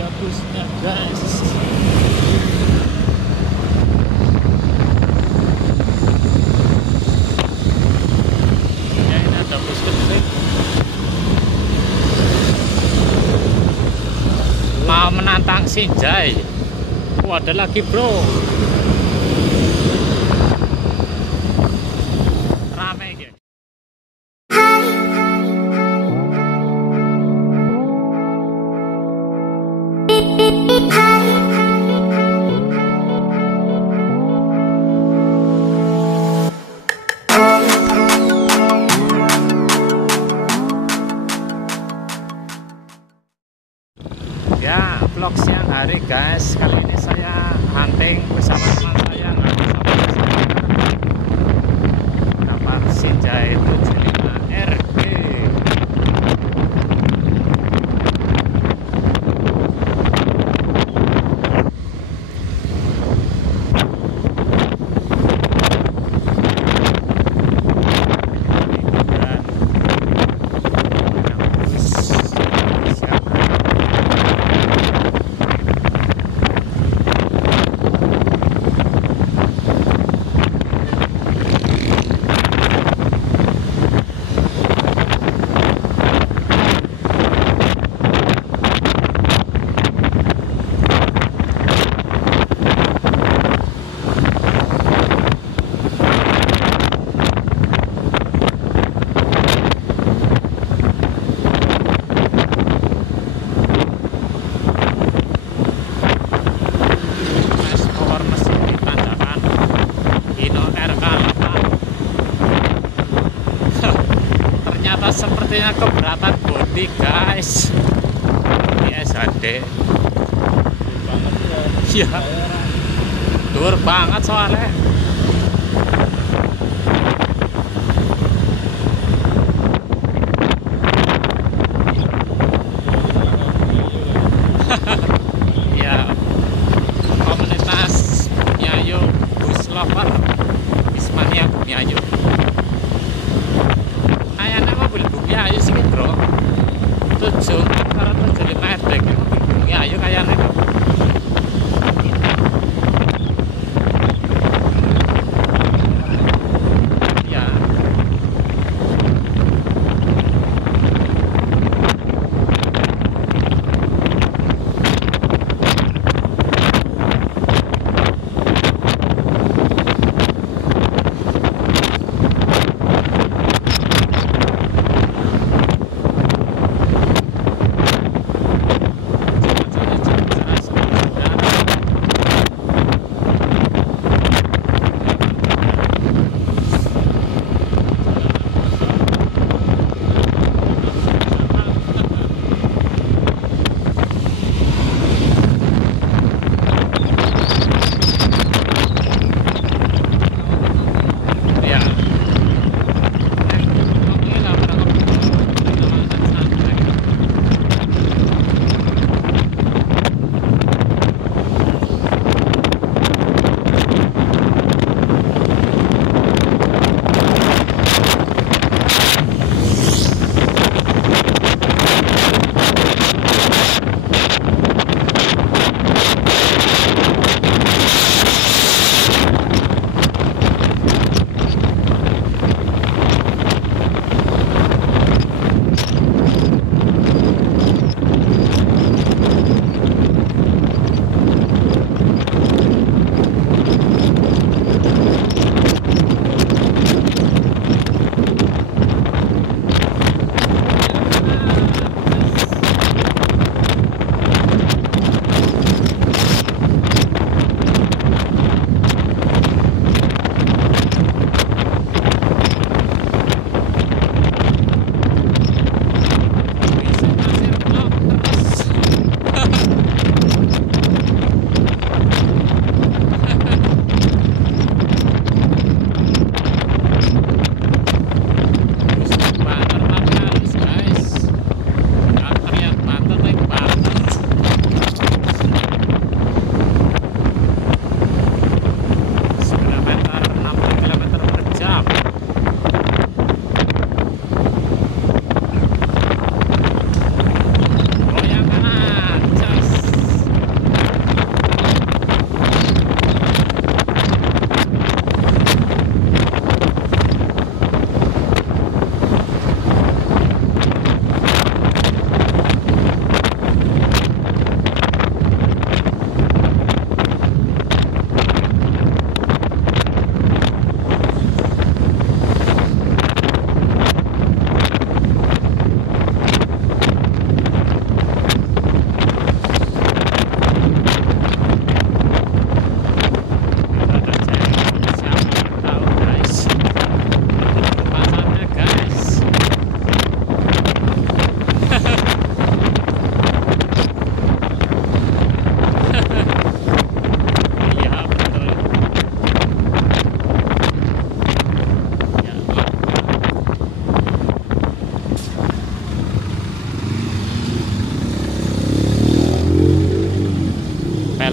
dia busnya guys. Ya ini ada bus kecil mau menantang Sinjay. Oh, ada lagi bro, rame gitu. Ya, vlog siang hari guys. Kali ini saya hunting bersama teman saya, nggak bersama saya. Dapat Sinjay 75 RG. Sepertinya keberatan bodi guys. Ini SHD ya, dur banget soalnya. Ya, komunitas Bunyayu bus lover Ismania Bunyayu. Ya ayo sih bro, 7 karena 75 RDG ya ayo kayaknya.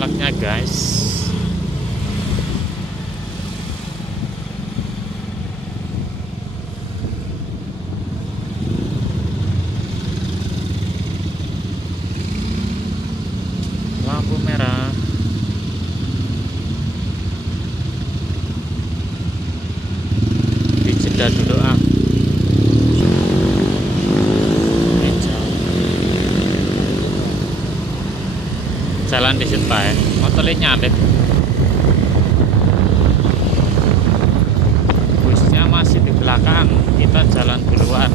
velgnya guys. Lampu merah. Dijeda dulu ah. Jalan di situ ya, motornya nyalip. Busnya masih di belakang, kita jalan duluan.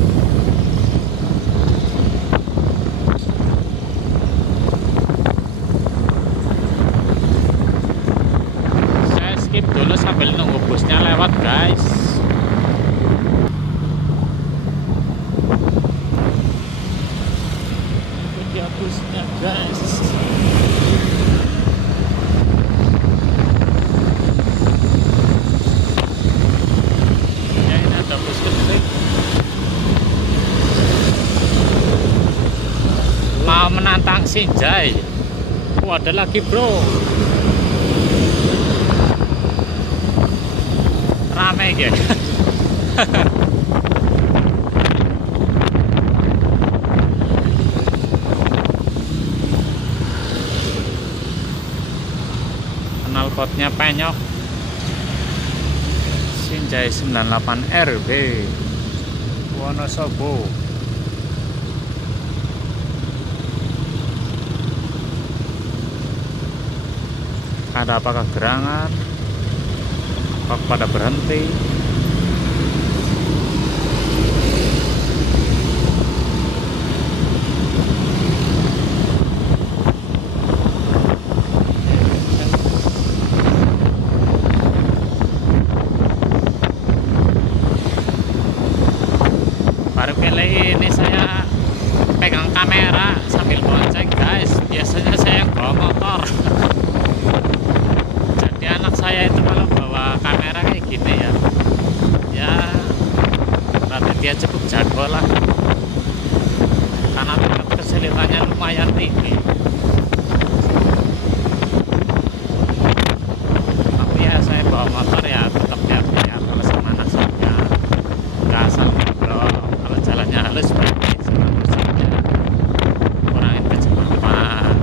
Saya skip dulu sambil nunggu busnya lewat guys. Itu dia busnya guys. Mau menantang Sinjay. Oh, ada lagi bro. Rame ya. Knalpotnya penyok. Sinjay 98 RB Wonosobo. Ada apakah gerangan? Kok pada berhenti? Baru kali ini saya pegang kamera sambil bonceng guys. Biasanya saya bawa motor. Anak saya itu kalau bawa kamera kayak gini ya berarti dia cukup jago lah, karena tingkat kesulitannya lumayan tinggi. Tapi ya saya bawa motor ya tetap ya kalau sama anak saya nggak asal bro, kalau jalannya halus berarti sama saja kurangin kecepatan.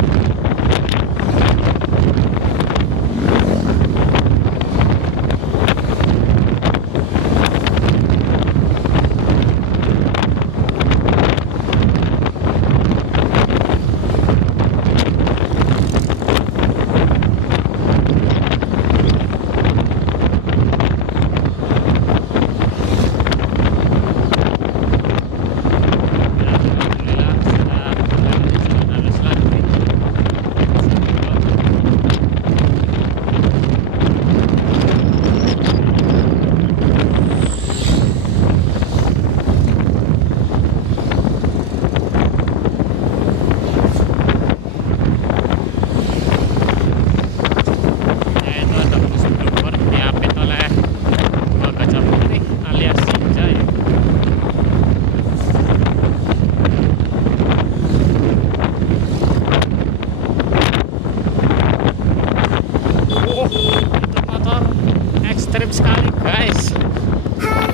Ekstrim sekali guys,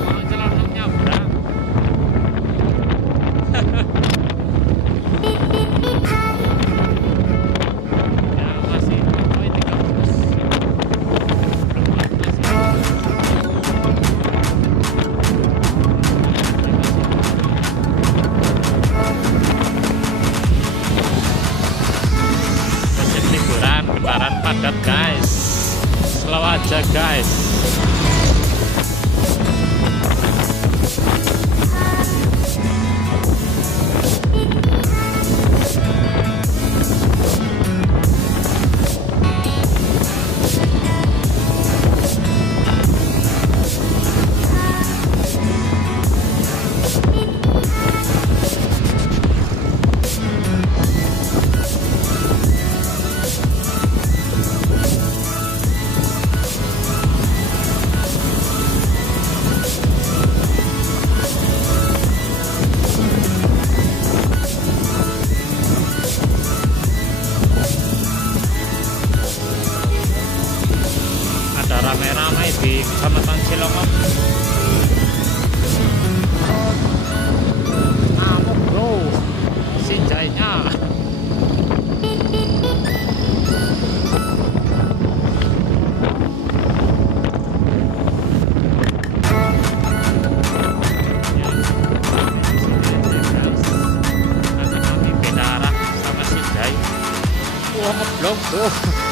mau celana nyabrang. Ya masih poin 30. Liburan lebaran padat guys, slow aja guys. di Kecamatan Cilongok. Ngamuk bro, Sinjay-nya. Wah, ngeblok tuh.